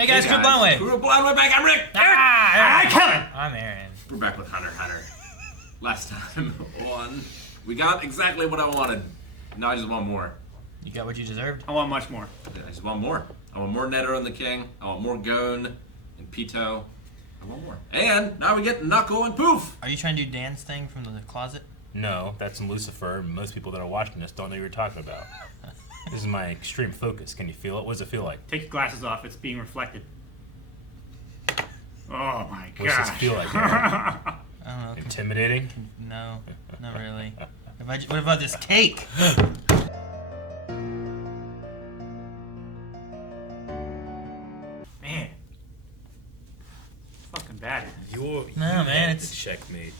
Hey guys, Crew Blind Way. Crew Blind Way back. I'm Rick. I'm Kevin. I'm Aaron. We're back with Hunter. Last time on, we got exactly what I wanted. Now I just want more. You got what you deserved? I want much more. I just want more. I want more Netero and the King. I want more Gon and Pito. I want more. And now we get Knuckle and Poof. Are you trying to do Dan's thing from the closet? No, that's in Lucifer. Most people that are watching this don't know what you're talking about. This is my extreme focus. Can you feel it? What does it feel like? Take your glasses off. It's being reflected. Oh my god. What does this feel like? Aaron? I don't know. Intimidating? No, not really. What about this cake? Man. Fucking bad. Man, it's checkmate.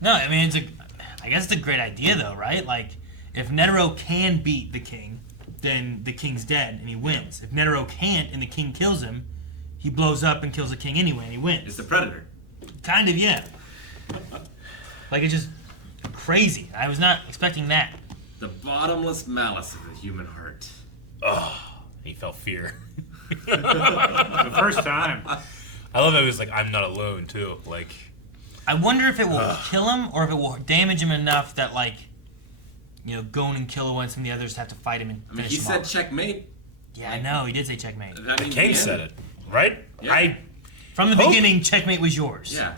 No, I mean, I guess it's a great idea though, right? Like, if Netero can beat the king, then the king's dead and he wins. If Netero can't and the king kills him, he blows up and kills the king anyway and he wins. It's the Predator. Kind of, yeah. Like, it's just crazy. I was not expecting that. The bottomless malice of the human heart. Oh, he felt fear. The first time. I love how he was like, I'm not alone, too. Like, I wonder if it will kill him or if it will damage him enough that, like, Gon and Killua and some of the others have to fight him and I mean, finish he him said off. checkmate. Yeah, I know. He did say checkmate. That the means king the said end. it, right? Yeah. From the Hope. beginning, checkmate was yours. Yeah.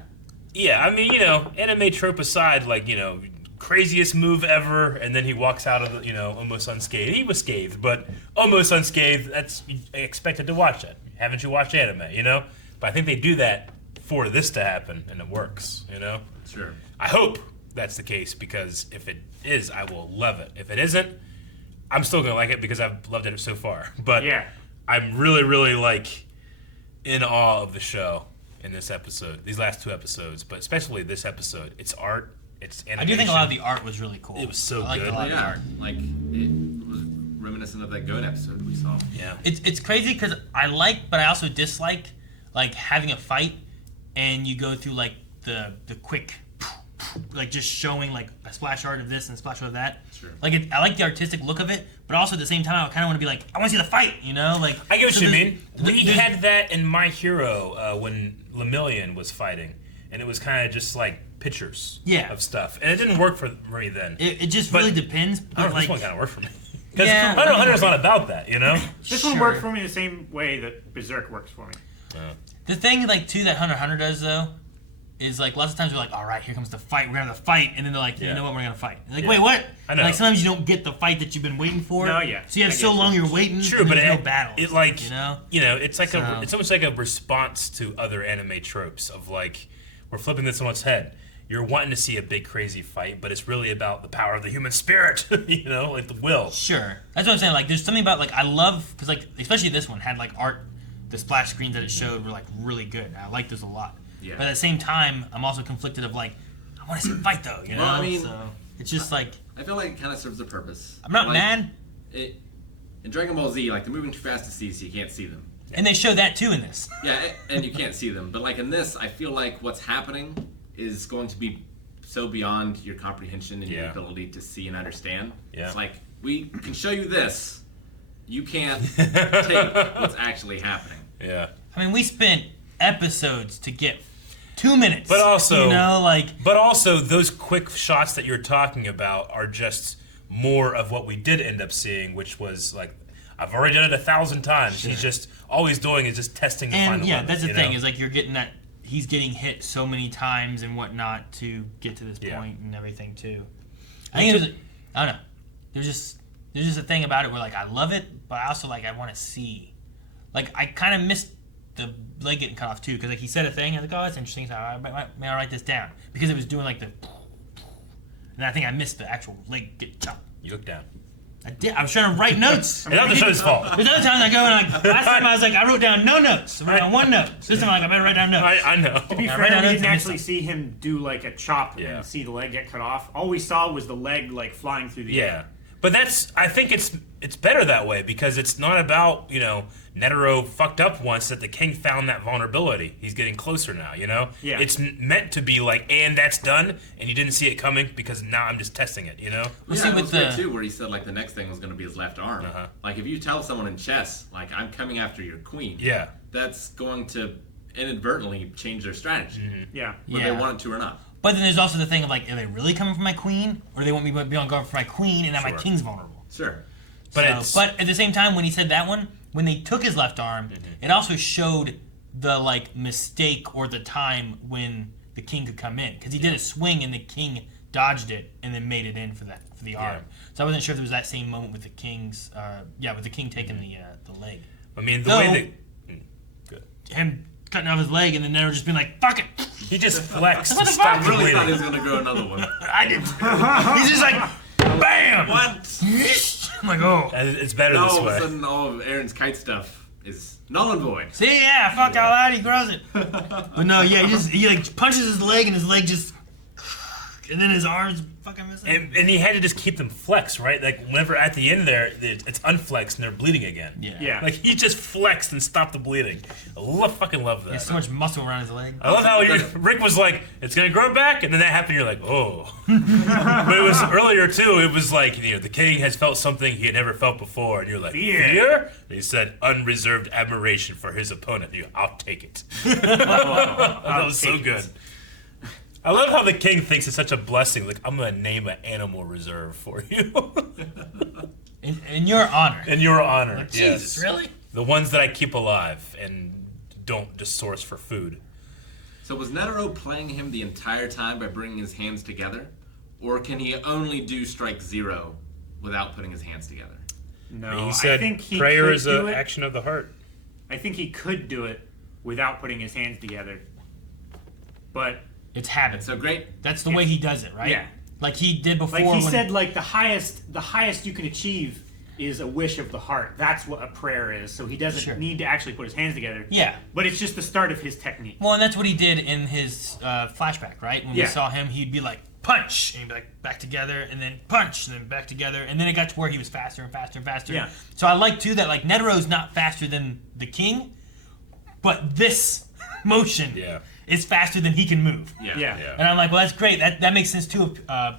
Yeah, I mean, anime trope aside, like, craziest move ever, and then he walks out of the, almost unscathed. He was scathed, but almost unscathed. That's expected to watch it. Haven't you watched anime, But I think they do that for this to happen, and it works, Sure. I hope that's the case, because if it is, I will love it. If it isn't, I'm still going to like it because I've loved it so far. But Yeah. I'm really, really, in awe of the show in this episode, these last two episodes, but especially this episode. It's art, it's animation. I do think a lot of the art was really cool. It was so I liked good. a lot of the Yeah. art. Like, it was reminiscent of that Gon episode we saw. Yeah. It's crazy because I like, but I also dislike, like, having a fight and you go through, like, the quick, like, just showing, like, a splash art of this and a splash art of that. Sure. Like, I like the artistic look of it, but also at the same time, I kind of want to be like, I want to see the fight, Like, I get what so you there's- mean. We had that in My Hero when Lemillion was fighting, and it was kind of just like pictures Yeah. of stuff, and it didn't work for me then. It just But- really depends. I don't But, know, like, this one kind of worked for me. Because Yeah. Hunter's not about that, This one Sure. worked for me the same way that Berserk works for me. The thing, like, too, that Hunter x Hunter does, though, is, like, lots of times we're like, all right, here comes the fight, we're going to have the fight, and then they're like, you Yeah. know what, we're going to fight. Like, Yeah. wait, what? I know. Like, sometimes you don't get the fight that you've been waiting for. No, yeah. So you have I so get long you. you're waiting, True, and but there's no battles. it's like it's like So- it's almost like a response to other anime tropes of like we're flipping this on its head. You're wanting to see a big crazy fight, but it's really about the power of the human spirit, like the will. Sure. That's what I'm saying. Like, there's something about, like, I love, because, like, especially this one had, like, art, the splash screens that it showed were, like, really good. I like those a lot. Yeah. But at the same time, I'm also conflicted of, like, I want to see a fight, though, you know? Well, I mean, so it's just, like, I feel like it kind of serves a purpose. I'm not Like, mad. In Dragon Ball Z, like, they're moving too fast to see, so you can't see them. And they show that, too, in this. Yeah, and you can't see them. But, like, in this, I feel like what's happening is going to be so beyond your comprehension and your Yeah. ability to see and understand. Yeah. It's like, we can show you this. You can't take what's actually happening. Yeah. I mean, we spent episodes to get 2 minutes. But also, like, But also, those quick shots that you're talking about are just more of what we did end up seeing, which was like, I've already done it 1,000 times. Sure. He's just always doing is just testing the and final yeah, limit, that's the you thing, know? is, like, you're getting that, he's getting hit so many times and whatnot to get to this Yeah. point and everything, too. I think there's, I don't know, there's just a thing about it where, like, I love it, but I also, like, I want to see. Like, I kind of missed the leg getting cut off, too, because, like, he said a thing, I was like, oh, that's interesting, so may I write this down? Because it was doing, like, the, and I think I missed the actual leg get chopped. You look down. I did. I was trying to write notes. It's not the show's fault. There's other times I go and, like, last time I was like, I wrote down no notes. I wrote down one note. This time I'm like, I better write down notes. I know. To be Yeah, fair, right now we it's didn't a actually missile. see him do like a chop Yeah. and see the leg get cut off. All we saw was the leg like flying through the air. Yeah. But I think it's better that way because it's not about, Netero fucked up once that the king found that vulnerability. He's getting closer now, Yeah. It's meant to be like, and that's done, and you didn't see it coming because now I'm just testing it, Well, Yeah, see, it with was weird, the- too, where he said, like, the next thing was going to be his left arm. Uh-huh. Like, if you tell someone in chess, like, I'm coming after your queen. Yeah. that's going to inadvertently change their strategy, Yeah. whether they want it to or not. But then there's also the thing of like, are they really coming for my queen, or do they want me to be on guard for my queen, and now my Sure. king's vulnerable? Sure. But But at the same time, when he said that one, when they took his left arm, it also showed the like mistake or the time when the king could come in, because he did a swing and the king dodged it and then made it in for the arm. So I wasn't sure if there was that same moment with the king's, with the king taking the leg. I mean, the way good. Him cutting off his leg and then never just being like, fuck it. He just flexed What to the stop fuck? the I really thought he bleeding. was going to grow another one. I did. He's just like, bam. What? I'm like, oh. It's better Now this all of a way. sudden, all of Aaron's kite stuff is null and void. See, yeah, fuck how loud he grows it. But no, yeah, he like punches his leg and his leg just, and then his arms fucking missing. And he had to just keep them flexed, right? Like whenever at the end there, it's unflexed and they're bleeding again. Yeah. Like he just flexed and stopped the bleeding. Fucking love that. There's so much muscle around his leg. I love how Rick was like, "It's gonna grow back," and then that happened. You're like, "Oh." But it was earlier too. It was like, the king has felt something he had never felt before, and you're like, "Fear?" And he said, "Unreserved admiration for his opponent." I'll take it. That was so good. I love how the king thinks it's such a blessing. Like, I'm gonna name an animal reserve for you. In your honor. In your honor. Like, Yes. Jesus, really? The ones that I keep alive and don't just source for food. So was Netero playing him the entire time by bringing his hands together? Or can he only do strike 0 without putting his hands together? No, He said I think he prayer could is do an it. action of the heart. I think he could do it without putting his hands together. But It's habit. So great. That's the way he does it, right? Yeah. Like he did before. like he when, said, like the highest you can achieve is a wish of the heart. That's what a prayer is. So he doesn't Sure. need to actually put his hands together. Yeah. But it's just the start of his technique. Well, and that's what he did in his flashback, right? When we Yeah. saw him, he'd be like, punch, and he'd be like, back together, and then punch, and then back together, and then it got to where he was faster and faster and faster. Yeah. So I like, too, that, like, Netero's not faster than the king, but this motion is faster than he can move. Yeah. And I'm like, well, that's great. That makes sense, too, of,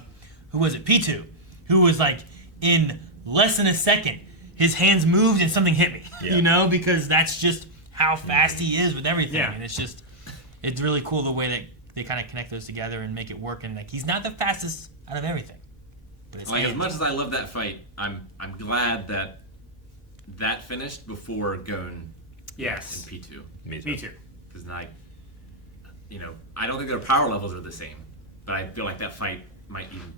who was it? P2, who was, like, in less than a second, his hands moved and something hit me, you know, because that's just how fast he is with everything. Yeah. And it's really cool the way that they kind of connect those together and make it work. And like, he's not the fastest out of everything. But it's Like as much as I love that fight, I'm glad that finished before Gon Yes. and P2. Me Me too. Because I don't think their power levels are the same, but I feel like that fight might even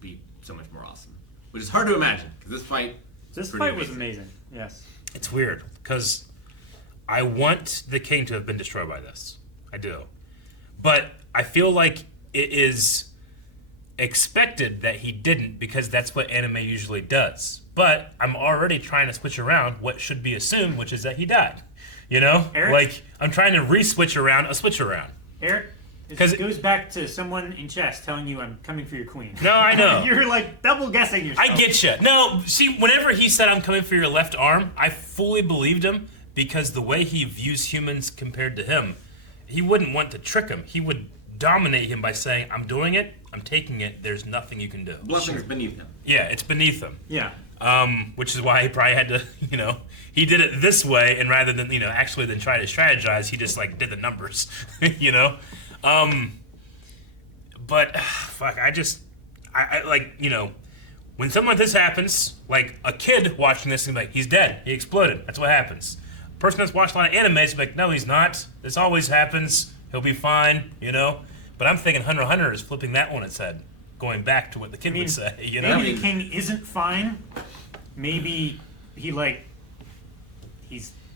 be so much more awesome. Which is hard to imagine because this fight. This pretty fight was amazing. Yes. It's weird because I want the king to have been destroyed by this. I do. But I feel like it is expected that he didn't because that's what anime usually does. But I'm already trying to switch around what should be assumed, which is that he died. You know? Eric? Like, I'm trying to re-switch around a switch around. Eric, 'Cause it goes back to someone in chess telling you I'm coming for your queen. No, I know. You're like double guessing yourself. I get you. No, see, whenever he said I'm coming for your left arm, I fully believed him because the way he views humans compared to him, he wouldn't want to trick him. He would dominate him by saying, I'm doing it, I'm taking it, there's nothing you can do. Blessings beneath him. Yeah, it's beneath him. Yeah. Which is why he probably had to, he did it this way, and rather than, actually than try to strategize, he just, like, did the numbers, But, fuck, I like, when something like this happens, like, a kid watching this and be like, he's dead, he exploded, that's what happens. A person that's watched a lot of animes be like, no, he's not, this always happens, he'll be fine, But I'm thinking Hunter x Hunter is flipping that on its head, going back to what the kid would say, Maybe the king isn't fine. Maybe he's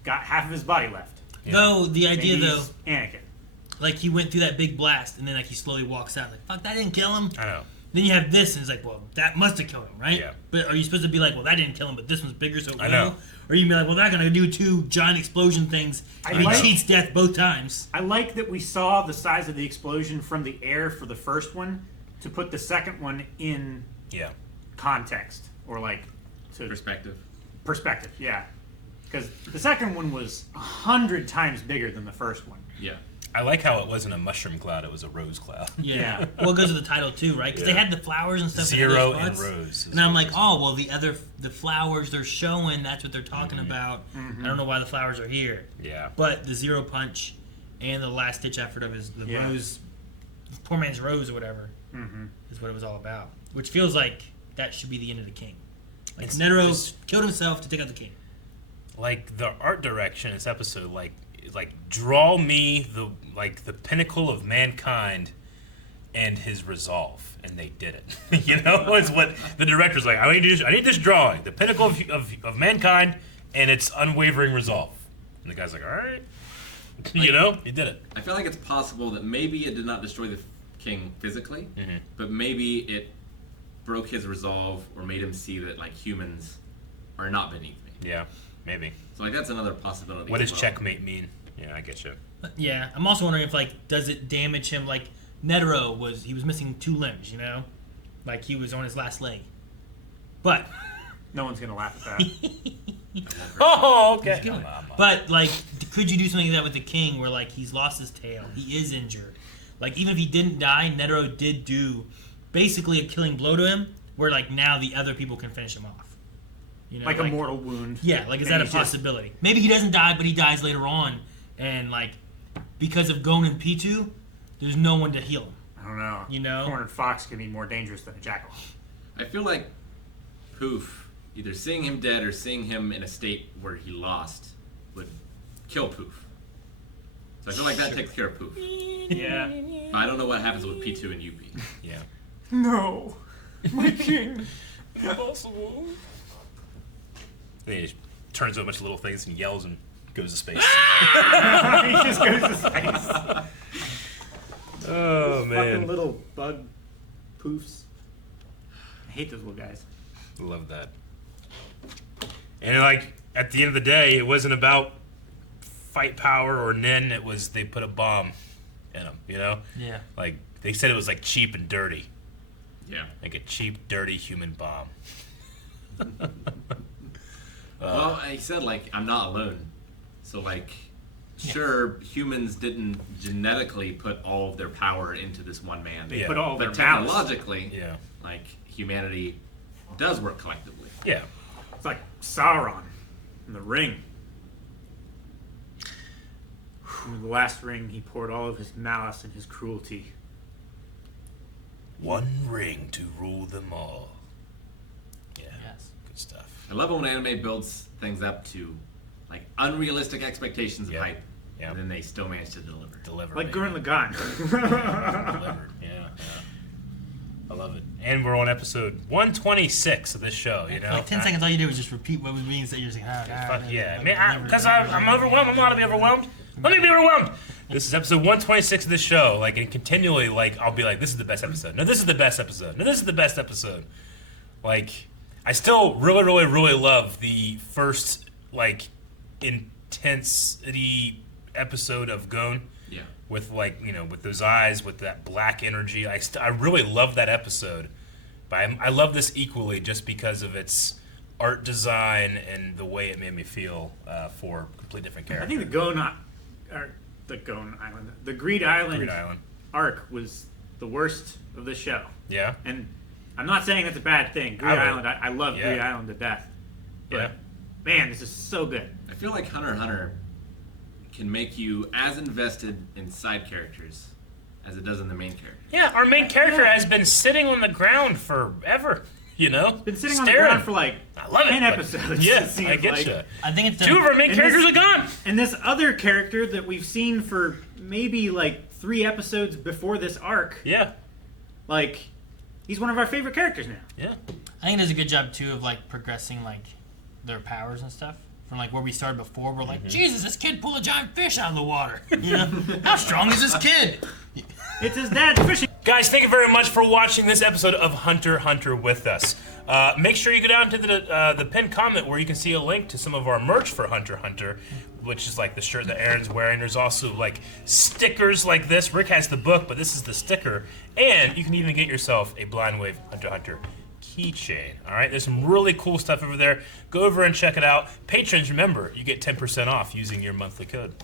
got half of his body left. Though, the idea, Maybe though, he's Anakin. like, he went through that big blast, and then, like, he slowly walks out, like, fuck, that didn't kill him. I know. Then you have this, and it's like, well, that must have killed him, right? Yeah. But are you supposed to be like, well, that didn't kill him, but this one's bigger, so it I know. will? Or you be like, well, they're going to do two giant explosion things, and he like- cheats death both times. I like that we saw the size of the explosion from the air for the first one to put the second one in Yeah. context or like to Perspective. yeah, because the second one was 100 times bigger than the first one. Yeah. I like how it wasn't a mushroom cloud; it was a rose cloud. Yeah. Well, it goes with the title too, right? Because they had the flowers and stuff. Zero in and spots. rose. And I'm like, oh, well, the flowers they're showing, that's what they're talking about. I don't know why the flowers are here. Yeah. But the zero punch and the last ditch effort of his the rose, poor man's rose or whatever, is what it was all about. Which feels like that should be the end of the king. Like Netero killed himself to take out the king. Like the art direction in this episode, like draw me the pinnacle of mankind and his resolve, and they did it. You know, it's what the director's like. I need this drawing, the pinnacle of mankind and its unwavering resolve. And the guy's like, all right, you know, he did it. I feel like it's possible that maybe it did not destroy the king physically, but maybe it broke his resolve or made him see that like humans are not beneath me. Yeah, maybe. So like that's another possibility. What as does well. checkmate mean? Yeah, I get you. Yeah, I'm also wondering if like does it damage him? Like Netero was missing 2 limbs, you know, like he was on his last leg. But No one's gonna laugh at that. Oh, okay. But like, could you do something like that with the king, where like he's lost his tail, he is injured, like even if he didn't die, Netero did do basically a killing blow to him, where like now the other people can finish him off. You know, Like a mortal wound. Yeah, like is And that a he's just- possibility? Maybe he doesn't die, but he dies later on, and like because of Gon and Pitu, there's no one to heal him. I don't know. You know? Cornered fox can be more dangerous than a jackal. I feel like Poof, either seeing him dead or seeing him in a state where he lost, would kill Poof. So I feel like that takes care of Poof. Yeah. But I don't know what happens with P2 and UP. Yeah. No, my king. Impossible. Then he just turns to a bunch of little things and yells and goes to space. He just goes to space. Oh, Fucking man. little bug poofs. I hate those little guys. Love that. And like at the end of the day, it wasn't about fight power or nin. It was they put a bomb in him. You know, Yeah. like they said it was like cheap and dirty, Yeah. like a cheap, dirty human bomb. Well, I said, like, I'm not alone. So, like, sure, humans didn't genetically put all of their power into this one man. Yeah. Put all But their malice. technologically, Yeah, like, humanity does work collectively. yeah. It's like Sauron in the ring. In the last ring, he poured all of his malice and his cruelty. One ring to rule them all. Yeah, Yes. good stuff. I love when anime builds things up to, like, unrealistic expectations of Yeah. hype. Yeah. And then they still manage to deliver. Deliver. Like baby. Gurren Lagann. Delivered. Yeah. I love it. And we're on episode 126 of this show. You know, Like 10 seconds, all you did was just repeat what was being said. You're just like, Fuck yeah, man! Because I'm overwhelmed. I'm allowed to be overwhelmed. Let me be overwhelmed. This is episode 126 of this show. Like, and continually, like, I'll be like, "This is the best episode. No, this is the best episode. No, this is the best episode." Like, I still really, really, really love the first like intensity episode of Gon. Yeah. With like, you know, with those eyes, with that black energy. I really love that episode, but I love this equally just because of its art design and the way it made me feel for completely different I characters. think the Gon Island, the Greed Island, Greed Island. arc was the worst of the show. Yeah, And I'm not saying that's a bad thing. Greed I would- Island, I love yeah. Greed Island to death. But yeah, man, this is so good. I feel like Hunter x Hunter can make you as invested in side characters as it does in the main character. yeah. Our main character has been sitting on the ground forever. You know, Been sitting on the staring. ground for like I love 10 it, but- episodes. Yeah, it seems I get like. you. I think it's Two of our main And characters this- are gone. And this other character that we've seen for maybe like 3 episodes before this arc, Yeah, like, he's one of our favorite characters now. yeah. I think it does a good job too of like progressing like their powers and stuff. From like where we started before, we're like, Jesus, this kid pulled a giant fish out of the water. You know, how strong is this kid? It's his dad's fishing. Guys, thank you very much for watching this episode of Hunter x Hunter with us. Make sure you go down to the pinned comment where you can see a link to some of our merch for Hunter x Hunter, which is like the shirt that Aaron's wearing. There's also like stickers like this. Rick has the book, but this is the sticker. And you can even get yourself a Blind Wave Hunter x Hunter keychain. All right, there's some really cool stuff over there. Go over and check it out. Patrons, remember, you get 10% off using your monthly code.